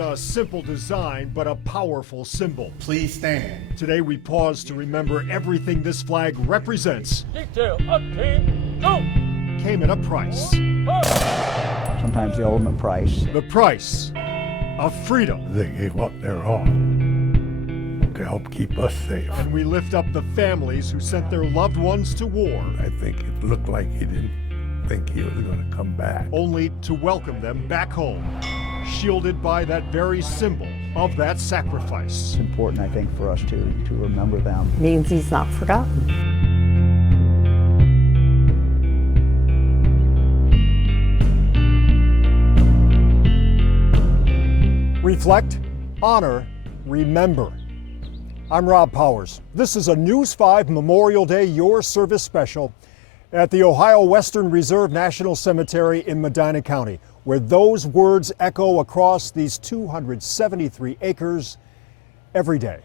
a simple design, but a powerful symbol. Please stand. Today we pause to remember everything this flag represents. Detail, up team, go! Came at a price. Sometimes the ultimate price. The price of freedom. They gave up their all to help keep us safe. And we lift up the families who sent their loved ones to war. I think it looked like he didn't think he was going to come back. Only to welcome them back home, shielded by that very symbol of that sacrifice. It's important, I think, for us to remember them. Means he's not forgotten. Reflect, honor, remember. I'm Rob Powers. This is a News 5 Memorial Day Your Service special at the Ohio Western Reserve National Cemetery in Medina County, where those words echo across these 273 acres every day.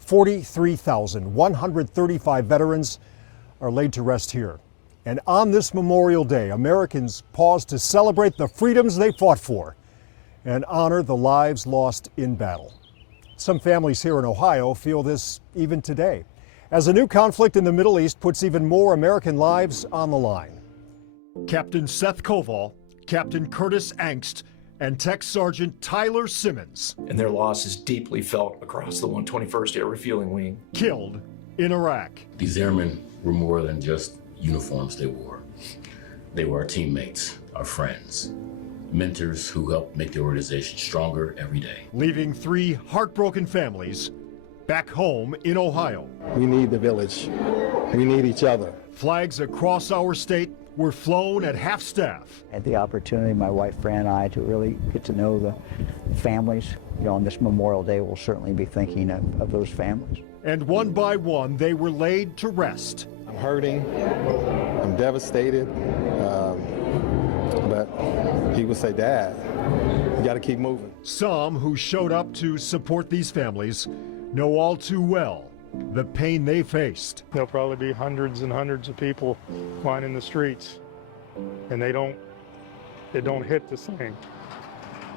43,135 veterans are laid to rest here. And on this Memorial Day, Americans pause to celebrate the freedoms they fought for and honor the lives lost in battle. Some families here in Ohio feel this even today, as a new conflict in the Middle East puts even more American lives on the line. Captain Seth Koval, Captain Curtis Angst, and Tech Sergeant Tyler Simmons. And their loss is deeply felt across the 121st Air Refueling Wing. Killed in Iraq. These airmen were more than just uniforms they wore. They were our teammates, our friends, mentors who helped make the organization stronger every day. Leaving 3 heartbroken families back home in Ohio. We need the village. We need each other. Flags across our state were flown at half-staff. I had the opportunity, my wife Fran and I, to really get to know the families. You know, on this Memorial Day, we'll certainly be thinking of those families. And one by one, they were laid to rest. I'm hurting. I'm devastated. But he would say, Dad, you got to keep moving. Some who showed up to support these families know all too well the pain they faced. There'll probably be hundreds and hundreds of people lining the streets, and it don't hit the same.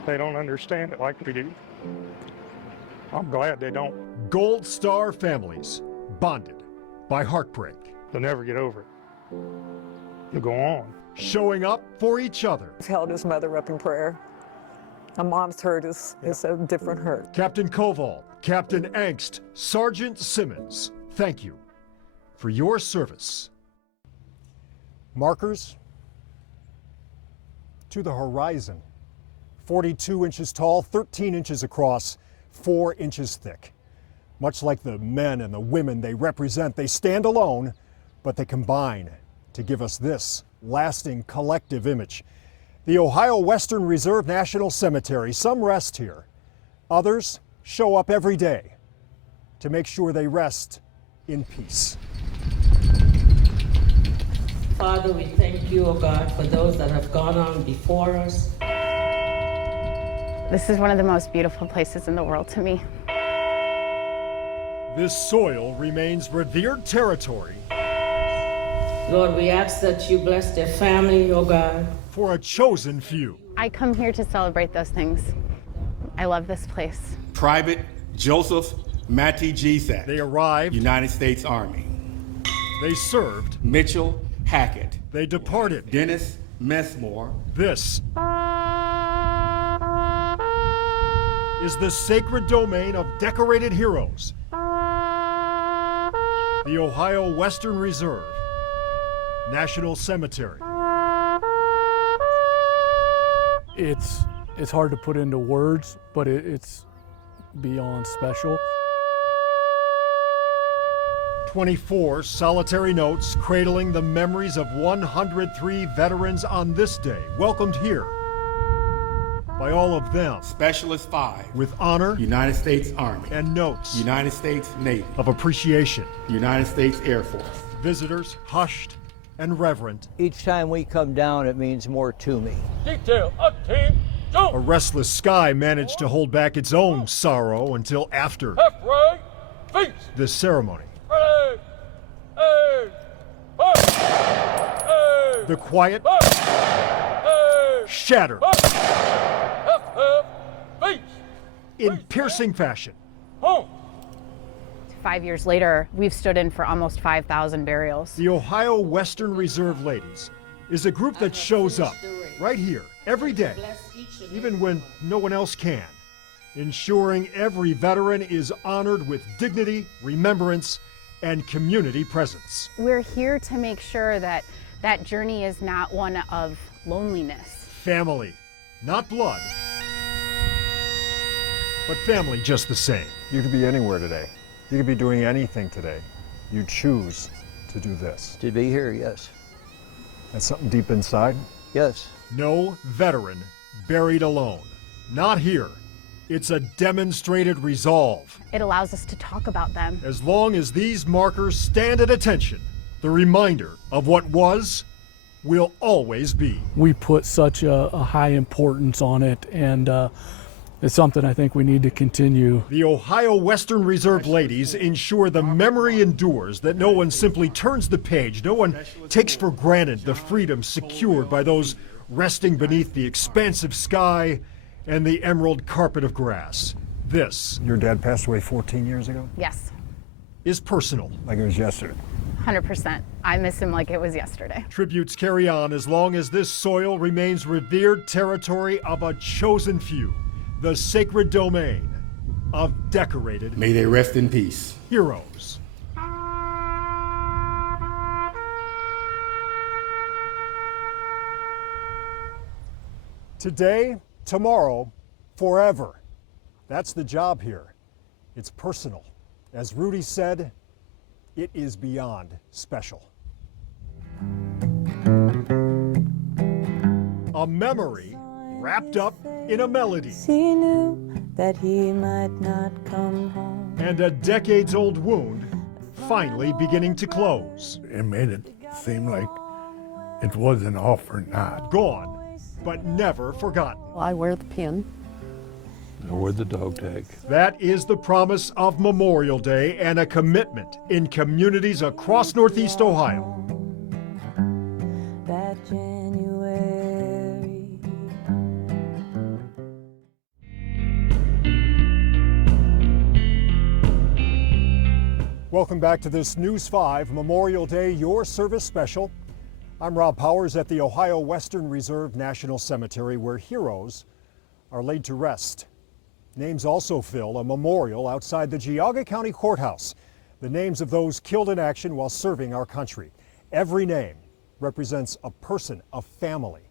They don't understand it like we do. I'm glad they don't. Gold Star families bonded by heartbreak. They'll never get over it. They'll go on. Showing up for each other. He's held his mother up in prayer. My mom's hurt is a different hurt. Captain Koval, Captain Angst, Sergeant Simmons, thank you for your service. Markers to the horizon. 42 inches tall, 13 inches across, 4 inches thick. Much like the men and the women they represent, they stand alone, but they combine to give us this lasting collective image. The Ohio Western Reserve National Cemetery, some rest here. Others show up every day to make sure they rest in peace. Father, we thank you, O God, for those that have gone on before us. This is one of the most beautiful places in the world to me. This soil remains revered territory. Lord, we ask that you bless their family, oh God. For a chosen few. I come here to celebrate those things. I love this place. Private Joseph Matty Gisak. They arrived. United States Army. They served. Mitchell Hackett. They departed. Dennis Messmore. This is the sacred domain of decorated heroes. The Ohio Western Reserve National Cemetery. It's hard to put into words, but it's beyond special. 24 solitary notes cradling the memories of 103 veterans on this day, welcomed here by all of them. Specialist 5. With honor. United States Army. And notes. United States Navy. Of appreciation. United States Air Force. Visitors hushed and reverent. Each time we come down, it means more to me. Detail, up team, go! A restless sky managed to hold back its own sorrow until after Halfway, feast! this ceremony. Ready, aim, push, aim, The quiet push, aim, shattered. push, half, feast! in piercing fashion. Home. 5 years later, we've stood in for almost 5,000 burials. The Ohio Western Reserve Ladies is a group that shows up right here every day, even when no one else can, ensuring every veteran is honored with dignity, remembrance, and community presence. We're here to make sure that that journey is not one of loneliness. Family, not blood, but family just the same. You could be anywhere today. You could be doing anything today. You choose to do this. To be here, yes. That's something deep inside? Yes. No veteran buried alone. Not here. It's a demonstrated resolve. It allows us to talk about them. As long as these markers stand at attention, the reminder of what was will always be. We put such a high importance on it, and it's something I think we need to continue. The Ohio Western Reserve Ladies ensure the memory endures, that no one simply turns the page, no one takes for granted the freedom secured by those resting beneath the expansive sky and the emerald carpet of grass. This, your dad passed away 14 years ago, Yes, is personal. Like it was yesterday. 100%. I miss him like it was yesterday. Tributes carry on as long as this soil remains revered territory of a chosen few, the sacred domain of decorated May they rest in peace. heroes. Today, tomorrow, forever. That's the job here. It's personal. As Rudy said, it is beyond special. A memory wrapped up in a melody. He knew that he might not come home. And a decades-old wound finally beginning to close. It made it seem like it wasn't off or not. Gone, but never forgotten. I wear the pin. I wore the dog tag. That is the promise of Memorial Day and a commitment in communities across Northeast Ohio. That January. Welcome back to this News 5 Memorial Day Your Service Special. I'm Rob Powers at the Ohio Western Reserve National Cemetery, where heroes are laid to rest. Names also fill a memorial outside the Geauga County Courthouse. The names of those killed in action while serving our country. Every name represents a person, a family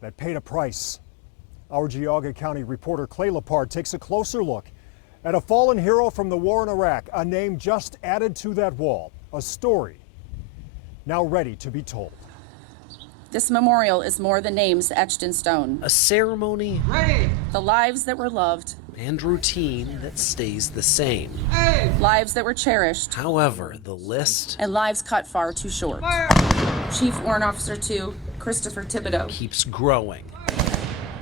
that paid a price. Our Geauga County reporter Clay Lepard takes a closer look at a fallen hero from the war in Iraq, a name just added to that wall, a story now ready to be told. This memorial is more than names etched in stone. A ceremony, The lives that were loved, and routine that stays the same. lives that were cherished, However, the list and lives cut far too short. Chief Warrant Officer 2, Christopher Thibodeau. keeps growing.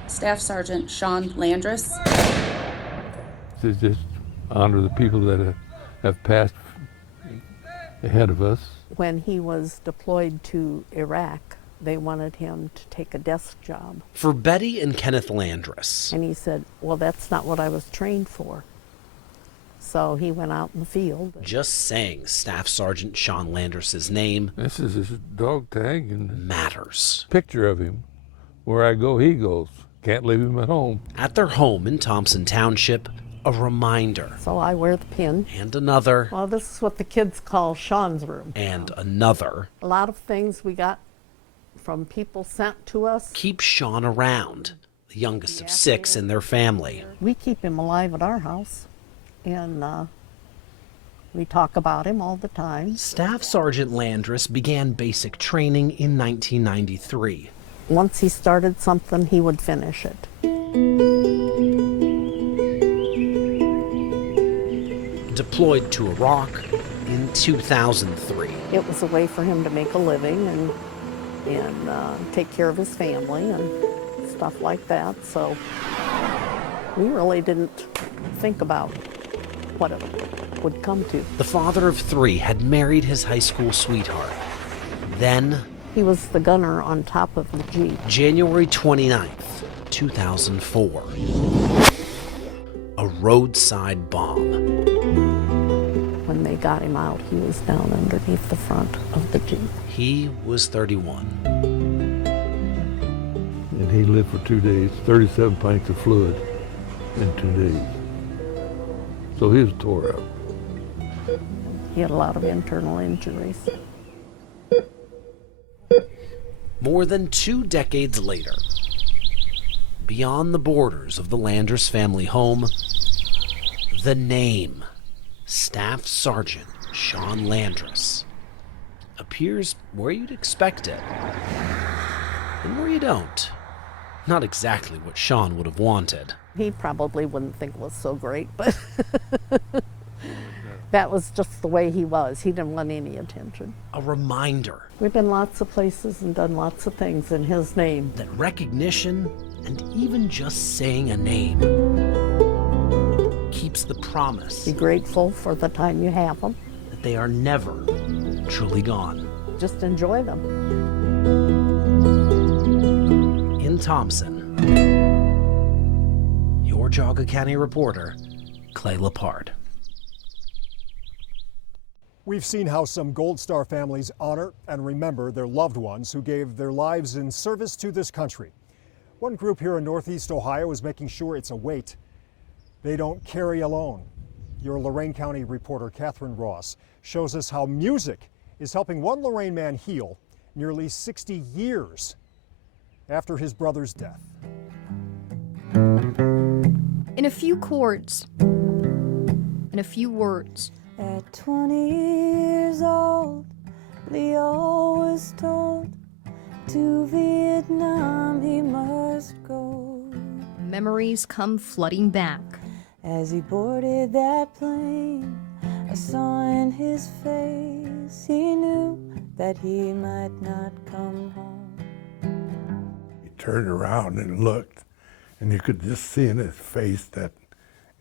Staff Sergeant Sean Landris. To just honor the people that have passed ahead of us. When he was deployed to Iraq, they wanted him to take a desk job. For Betty and Kenneth Landris, And he said, well, that's not what I was trained for. So he went out in the field. just saying Staff Sergeant Sean Landris's name This is his dog tag and matters. picture of him. Where I go, he goes. Can't leave him at home. At their home in Thompson Township, a reminder. So I wear the pin. And another. Well, this is what the kids call Sean's room. And another. A lot of things we got from people sent to us. Keep Sean around, the youngest of 6 in their family. We keep him alive at our house, and we talk about him all the time. Staff Sergeant Landris began basic training in 1993. Once he started something, he would finish it. Deployed to Iraq in 2003. It was a way for him to make a living and take care of his family and stuff like that. So we really didn't think about what it would come to. The father of 3 had married his high school sweetheart. Then, he was the gunner on top of the Jeep. January 29th, 2004. A a roadside bomb. When they got him out, he was down underneath the front of the Jeep. He was 31. And he lived for 2 days, 37 pints of fluid in 2 days. So he was tore up. He had a lot of internal injuries. More than 2 decades later, beyond the borders of the Landress family home, the name Staff Sergeant Sean Landress appears where you'd expect it, and where you don't. Not exactly what Sean would have wanted. He probably wouldn't think it was so great, but that was just the way he was. He didn't want any attention. A reminder. We've been lots of places and done lots of things in his name. That recognition, and even just saying a name, keeps the promise. Be grateful for the time you have them. That they are never truly gone. Just enjoy them. In Thompson, your Geauga County reporter, Clay Lepard. We've seen how some Gold Star families honor and remember their loved ones who gave their lives in service to this country. One group here in Northeast Ohio is making sure it's a weight they don't carry alone. Your Lorain County reporter, Catherine Ross, shows us how music is helping one Lorain man heal nearly 60 years after his brother's death. In a few chords, in a few words. At 20 years old, Leo was told to Vietnam he must go. Memories come flooding back. As he boarded that plane, I saw in his face he knew that he might not come home. He turned around and looked, and you could just see in his face that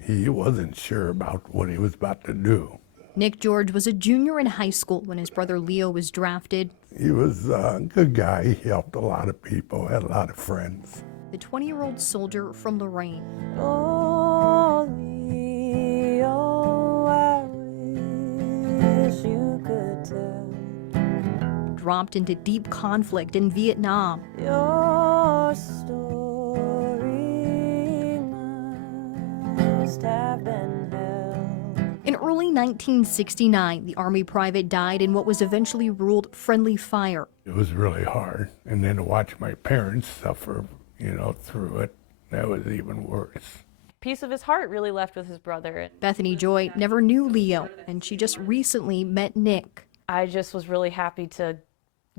he wasn't sure about what he was about to do. Nick George was a junior in high school when his brother Leo was drafted. He was a good guy. He helped a lot of people, had a lot of friends. The 20-year-old soldier from Lorain. Oh, Leo, I wish you could tell. Dropped into deep conflict in Vietnam. Your story must have been held. In early 1969, the Army private died in what was eventually ruled friendly fire. It was really hard. And then to watch my parents suffer, through it, that was even worse. Piece of his heart really left with his brother. Bethany Joy never knew Leo, and she just recently met Nick. I just was really happy to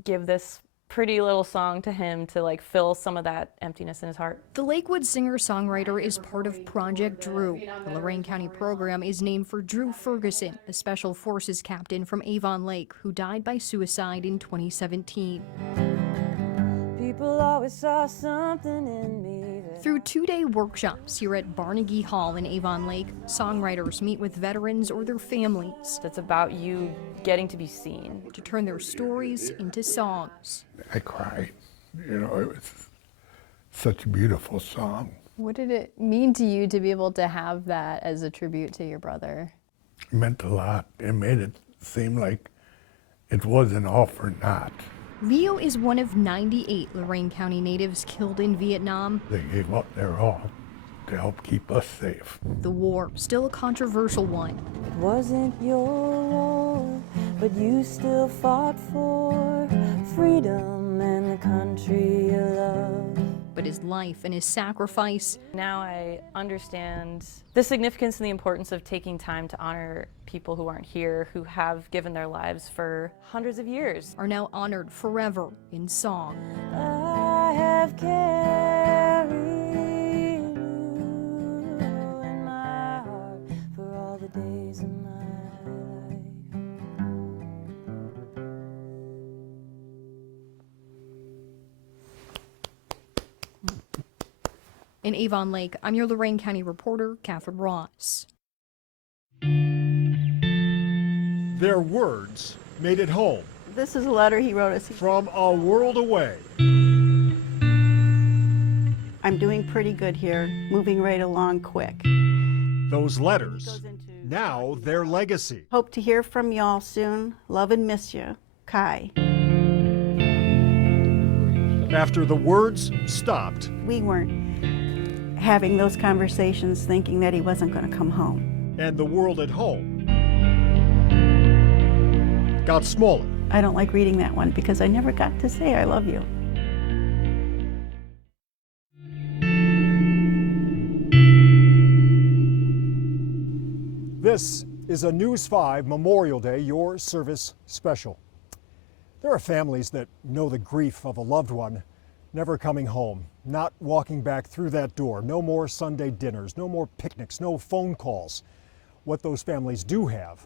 give this pretty little song to him to fill some of that emptiness in his heart. The Lakewood singer-songwriter is part of Project Drew. The Lorain County program is named for Drew Ferguson, a special forces captain from Avon Lake who died by suicide in 2017. People always saw something in me. Through 2-day workshops here at Barnegie Hall in Avon Lake, songwriters meet with veterans or their families. It's about you getting to be seen. To turn their stories into songs. I cried. It was such a beautiful song. What did it mean to you to be able to have that as a tribute to your brother? It meant a lot. It made it seem like it wasn't all for naught. Leo is one of 98 Lorain County natives killed in Vietnam. They gave up their all to help keep us safe. The war, still a controversial one. It wasn't your war, but you still fought for freedom and the country you love. But his life and his sacrifice. Now I understand the significance and the importance of taking time to honor people who aren't here, who have given their lives for hundreds of years. Are now honored forever in song. I have carried you in my heart for all the days of my life. In Avon Lake, I'm your Lorain County reporter, Catherine Ross. Their words made it home. This is a letter he wrote us. From a world away. I'm doing pretty good here, moving right along quick. Those letters, now their legacy. Hope to hear from y'all soon. Love and miss you. Kai. After the words stopped, We weren't having those conversations thinking that he wasn't going to come home. and the world at home got smaller. I don't like reading that one because I never got to say I love you. This is a News 5 Memorial Day Your Service special. There are families that know the grief of a loved one never coming home, not walking back through that door. No more Sunday dinners, no more picnics, no phone calls. What those families do have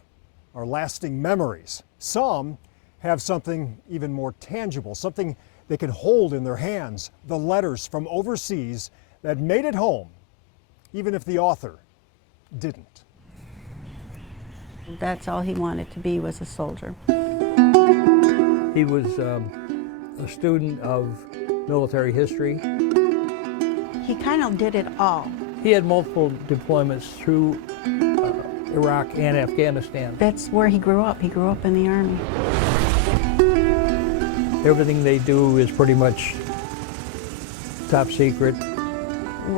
are lasting memories. Some have something even more tangible, something they can hold in their hands, the letters from overseas that made it home, even if the author didn't. That's all he wanted to be, was a soldier. He was a student of military history. He kind of did it all. He had multiple deployments through Iraq and Afghanistan. That's where he grew up. He grew up in the Army. Everything they do is pretty much top secret.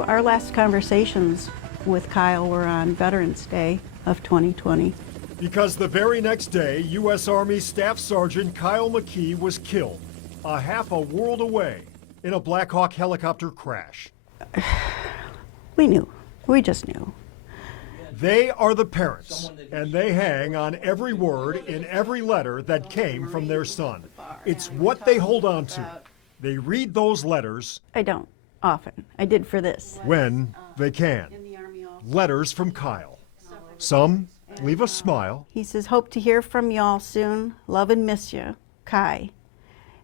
Our last conversations with Kyle were on Veterans Day of 2020. Because the very next day, U.S. Army Staff Sergeant Kyle McKee was killed, a half a world away, in a Black Hawk helicopter crash. We knew. We just knew. They are the parents, and they hang on every word in every letter that came from their son. It's what they hold on to. They read those letters. I don't, often. I did for this. When they can. Letters from Kyle. Some leave a smile. He says, hope to hear from y'all soon. Love and miss you. Kai.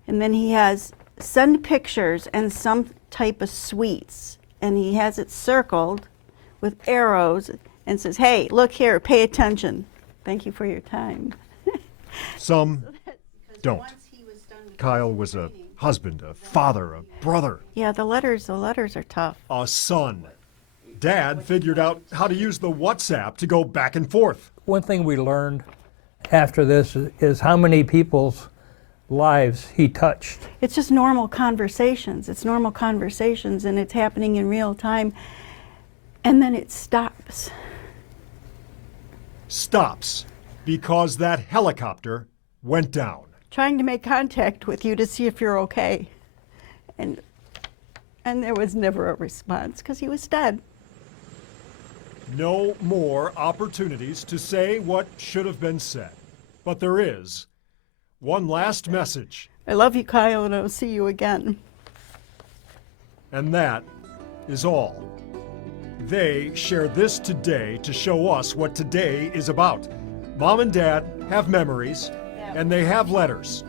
And then he has send pictures and some type of sweets. And he has it circled with arrows and says, hey, look here, pay attention. Thank you for your time. Some don't. Kyle was a husband, a father, a brother. Yeah, the letters are tough. A son. Dad figured out how to use the WhatsApp to go back and forth. One thing we learned after this is how many people's lives he touched. It's just normal conversations. It's normal conversations, and it's happening in real time. And then it stops. Stops because that helicopter went down. Trying to make contact with you to see if you're okay. And there was never a response because he was dead. No more opportunities to say what should have been said. But there is one last message. I love you, Kyle, and I'll see you again. And that is all. They share this today to show us what today is about. Mom and Dad have memories, and they have letters.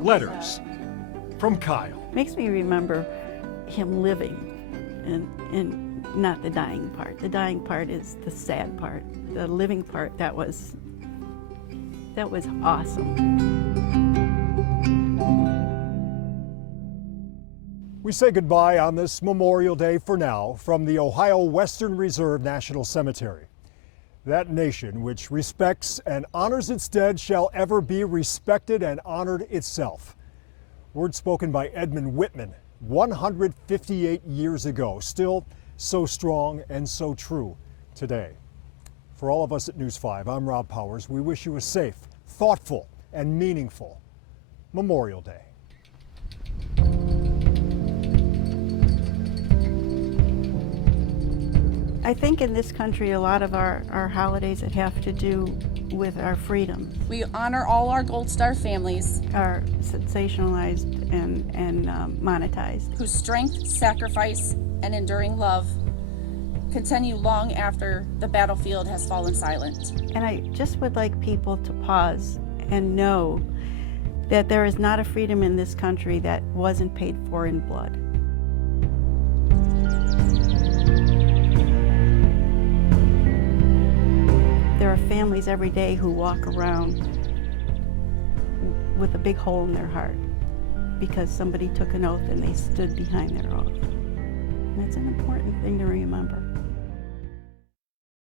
Letters from Kyle. Makes me remember him living and not the dying part. The dying part is the sad part. The living part, that was awesome. We say goodbye on this Memorial Day for now from the Ohio Western Reserve National Cemetery. That nation which respects and honors its dead shall ever be respected and honored itself. Words spoken by Edmund Whitman 158 years ago, still so strong and so true today. For all of us at News 5, I'm Rob Powers. We wish you a safe, thoughtful, and meaningful Memorial Day. I think in this country, a lot of our holidays that have to do with our freedoms We honor all our Gold Star families are sensationalized and monetized. whose strength, sacrifice, and enduring love continue long after the battlefield has fallen silent. And I just would like people to pause and know that there is not a freedom in this country that wasn't paid for in blood. There are families every day who walk around with a big hole in their heart because somebody took an oath and they stood behind their oath. And that's an important thing to remember.